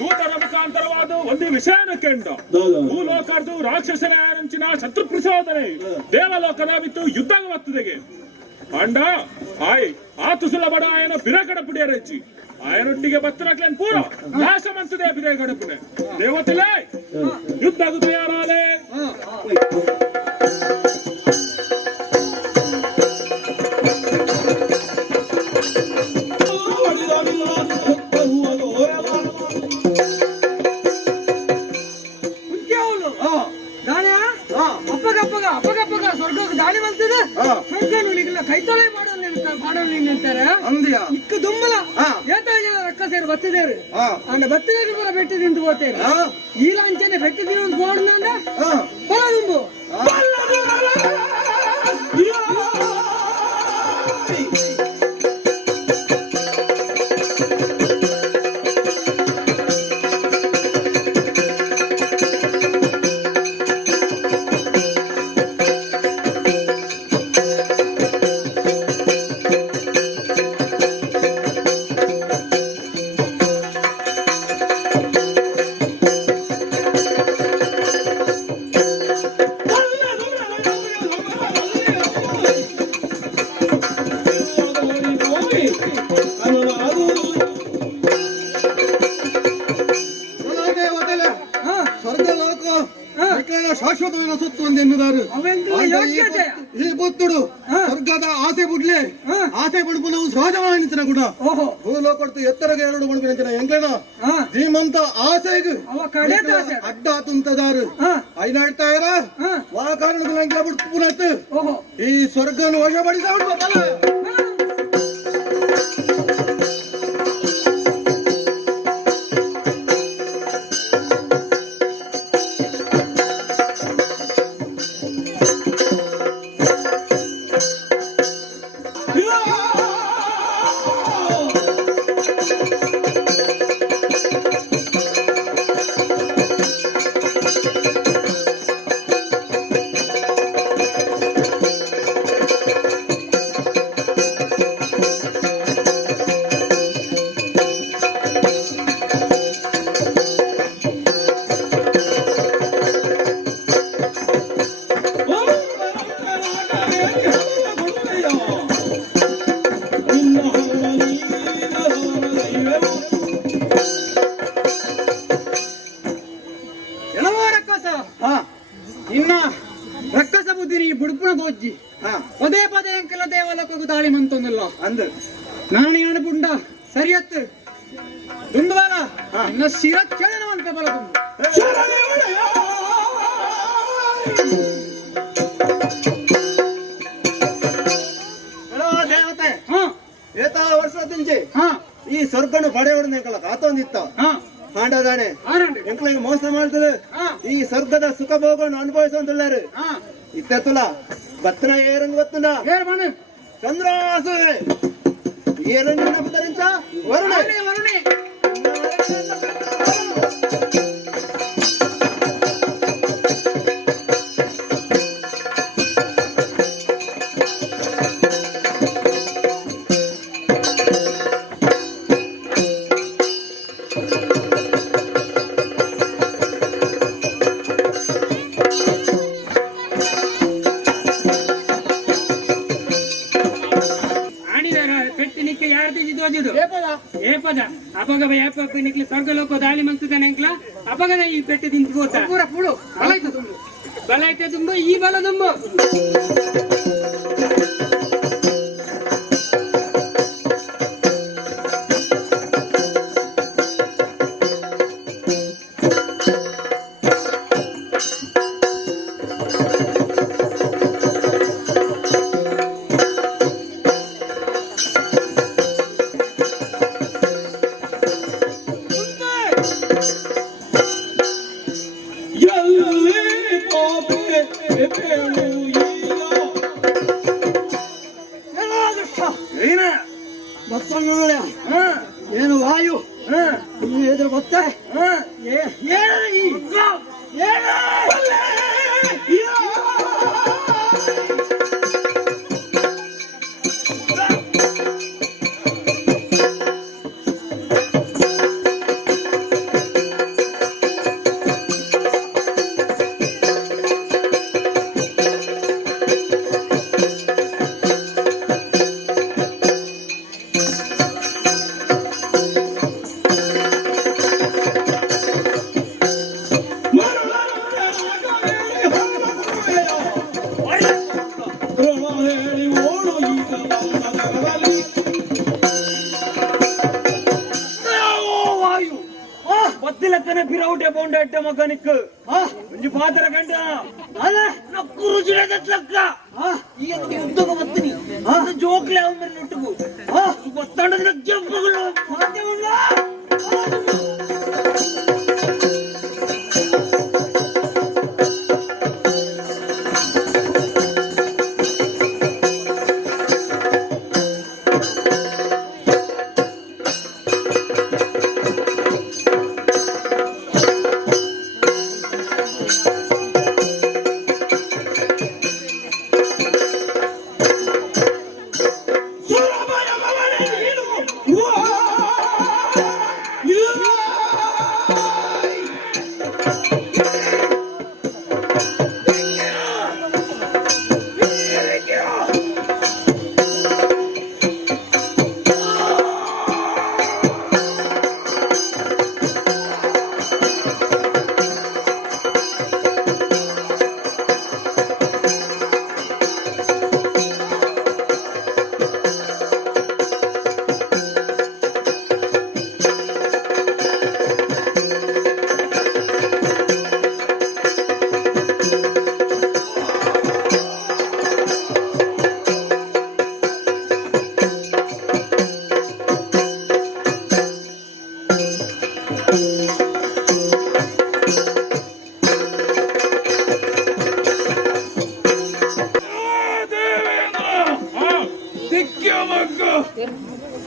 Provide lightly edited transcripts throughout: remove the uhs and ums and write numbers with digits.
ದೂತರ ಮುಖಾಂತರವಾದ ಒಂದು ವಿಷಯನ ಕೇಂಡ ಭೂಲೋಕದ್ದು ರಾಕ್ಷಸನ ನಂಚಿನ ಶತ್ರು ಪ್ರಚೋದನೆ ದೇವಲೋಕದ ಬಿತ್ತು ಯುದ್ಧ ಬರ್ತದೆಗೆ ಅಂಡ ಆಯ್ ಆ ತುಸುಲ ಬಡ ಆಯನ ಬಿರಗಡ ಪುಡಿಯರಚ್ಚಿ ಆಯನೊಟ್ಟಿಗೆ ಬತ್ತರಕ್ಲೇನ್ ಪೂರ ನಾಶ ಮಂತದೆ ಬಿರೆ ಗಡಪುನೆ ದೇವತೆಲೆ ಯುದ್ಧ ತಯಾರಾಲೆ ಕೈತೊಳೆ ಮಾಡೋರು ನಿಂತಾರೆ ಇಕ್ಕ ದುಂಬಲ ಏತಾಗಿಲ್ಲ ರೊಕ್ಕ ಸೇರಿ ಬತ್ತಿದೇರು ಅಂಡ ಬತ್ತಿದೇರು ಬರ ಬೆಟ್ಟಿ ನಿಂತು ಹೋಗ್ತೇನೆ ಈ ಲಾಂಚನೆ ಬೆಟ್ಟಿ ದಿನ ಗೋಡ್ನಂದ ಬಲ ದುಂಬು ಶಾಶ್ವತమైన సొత్తు ఉంది ఎన్నుదారు ఈ బుద్ధుడు స్వర్గದ ಆಸೆ ಬಿಡ್ಲೆ ಆಸೆ ಪಡ್ಕೊಂಡು ಸಹಜವಾಗಿನ ಕೂಡ ಭೂಲೋಕಡ್ತು ಎತ್ತರಗೆ ಎರಡು ಪಡ್ಕೊಂಡ ಎಂಗೇನ ಧೀಮಂತ ಆಸೆಗೆ ಅಡ್ಡ ತುಂತದಾರು ಐನ ಹೇಳ್ತಾ ಇರ ವಾ ಕಾರಣದ ಲಂಕೆ ಬಿಡ್ತು ಈ ಸ್ವರ್ಗನ ವಶಪಡಿಸ ಇನ್ನ ರಕ್ಕಸ ಬುದ್ಧಿ ಬುಡುಪುಣ ದೋಜ್ಜಿ ಪದೇ ಪದೇ ಅಂಕೆಲ್ಲ ದೇವಲೋಕಕ್ಕೂ ದಾಳಿ ಮಂತೊಂದಿಲ್ಲ ಅಂದ ನಾನು ಅನುಪುಂಡ ಸರಿಯತ್ತು ದುಂಬಲ ಇನ್ನ ಶಿರಚ್ಛೇದನವಂತ ಬಲ ದೇವತೆ ಏತಾ ವರ್ಷದಿಂಚೆ ಈ ಸ್ವರ್ಗನ ಪಡೆ ಹೊಡೆದ ಕಾತೊಂದಿತ್ತ ಹಾಂಡದಾನೆ ಎಂಕ್ಳಿಗೆ ಮೋಸ ಮಾಡ್ತದೆ ಈ ಸ್ವರ್ಗದ ಸುಖ ಭೋಗವನ್ನು ಅನುಭವಿಸಂತುಳ್ಳಾರು ಇತ್ತುಲ ಬತ್ತನ ಏರಂಗ್ ಬತ್ತನ ಚಂದ್ರಾಸು ಏರಂಗ್ ನೆನಪುದರಿಂಚ ವರುಣೆ ಏಪದ ಅಪಗ ಏಪ ನಿಕ್ಲಿ ಸ್ವರ್ಗಲೋಕ ದಾಳಿ ಮಂತುತ್ತಾನೆ ಅಂಕ್ಲ ಅಪಗನ ಈ ಪೆಟ್ಟು ತಿಂತು ಹೋತ ಪೂರ ಪುಡು ಬಲ ಐತೆ ತುಂಬ ಈ ಬಲ ತುಂಬ ಏನು ವಾಯು ಎದುರು ಗೊತ್ತೇ ಬತ್ತಿಲಕ್ಕನೆ ಪಿರೌಟೆ ಪೌಂಡ ಮಗನಿಕ್ ಒಂಜಿ ಪಾತ್ರ ಕಂಡ ಅಲ್ಲ ನಕ್ಕು ರುಚಿಲೆ ದತ್ಲಕ್ಕ ಈಗ ಉದ್ಯೋಗ ಬತ್ತೀನಿ ಜೋಕ್ಲೆ ಅವನ ನೊಟ್ಟುಗು ಬತ್ತಂಡ ಜಬ್ಬಗಳು ಸಾಧ್ಯವಿಲ್ಲ.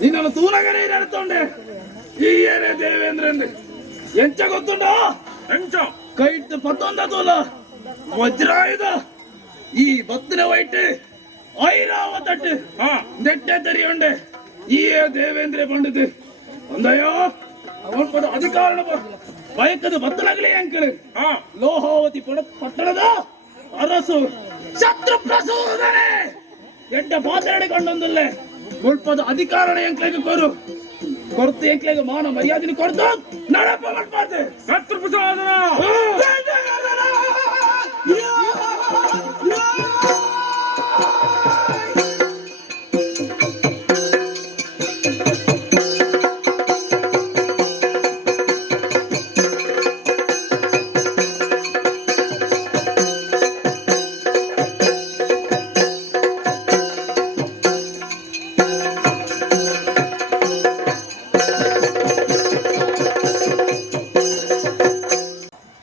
ನಿನ್ನ ತೂಲಗನೆ ನಡ್ತೊಂಡೆ ಈ ಏನೇ ದೇವೇಂದ್ರ ಎಂಚ ಗೊತ್ತುಂಡ ಎಂಚ ಕೈಟ್ ಪತ್ತೊಂದ ತೂಲ ವಜ್ರಾಯುಧ ಈ ಬತ್ತಿನ ವೈಟ್ ಐರಾವತಟ್ಟು ನೆಟ್ಟೆ ತೆರಿಯೊಂಡೆ ಈ ದೇವೇಂದ್ರ ಪಂಡಿತ್ ಒಂದಯ್ಯೋ ಅವನ್ ಪದ ಅಧಿಕಾರಣ ಬಯಕದ ಬತ್ತಲಾಗಲಿ ಅಂಕಲ್ ಲೋಹಾವತಿ ಪಟ್ಟಣದ ಅರಸು ಶತ್ರು ಪ್ರಸೂದನೆ ಎಡ್ಡ ಪಾತ್ರೆಕೊಂಡೊಂದಲ್ಲೇ ಮುಳ್ಪದ ಅಧಿಕಾರಣ ಎಂಕ್ಲೆಗೆ ಕೊರು ಕೊರತೆ ಎಂಕ್ಲೆಗೆ ಮಾನ ಮರ್ಯಾದೆ ಕೊಡ್ತು ನಡಪ ಮಟ್ಪಾತೆ ಶತ್ರು ಪ್ರಸಾದನ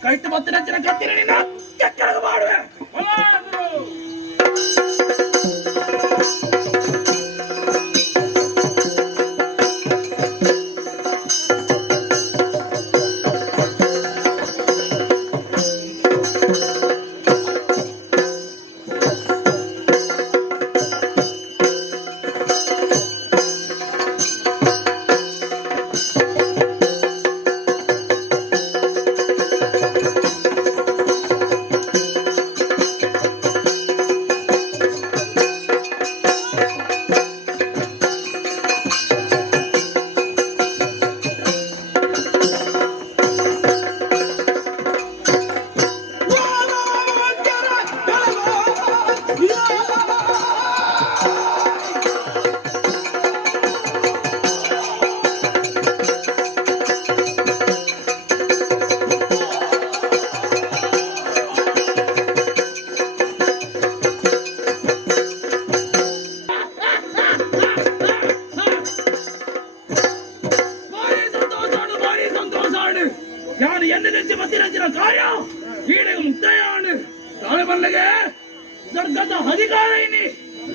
ಕೈಟ್ ಬತ್ತಿನ ಹಚ್ಚಿನ ಕತ್ತಿನ ನಿನ್ನ ಕೆಕ್ಕರಗ ಮಾಡುವೆ ಯಾರು ಎನ್ನೆಚ್ಚಿ ಬತ್ತಿನ ಕಾರ್ಯ ಈಡೆಗೆ ಮುಕ್ತಾಯ ತಾಳೆ ಬಲ್ಲಗೆ ಸ್ವರ್ಗದ ಅಧಿಕಾರ ಇನಿ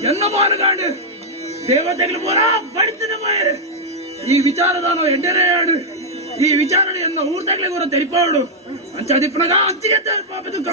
ಎನ್ನ ಮಾನಗಾಂಡು ದೇವತೆಗಳು ಪೂರ ಬಡಿತದ ಮಾಯರು ಈ ವಿಚಾರದ ನಾವು ಎಡ್ಡೆರೆ ಆಡು ಈ ವಿಚಾರಣೆ ಎನ್ನ ಊರ್ದಾಗ್ಲೆ ಕೂಡ ತೆರಿಪಾಡು ಅಂಚ ದಿಪ್ಪಣಗ ಅಂಚಿಗೆ ಪಾಪ ದುಃಖ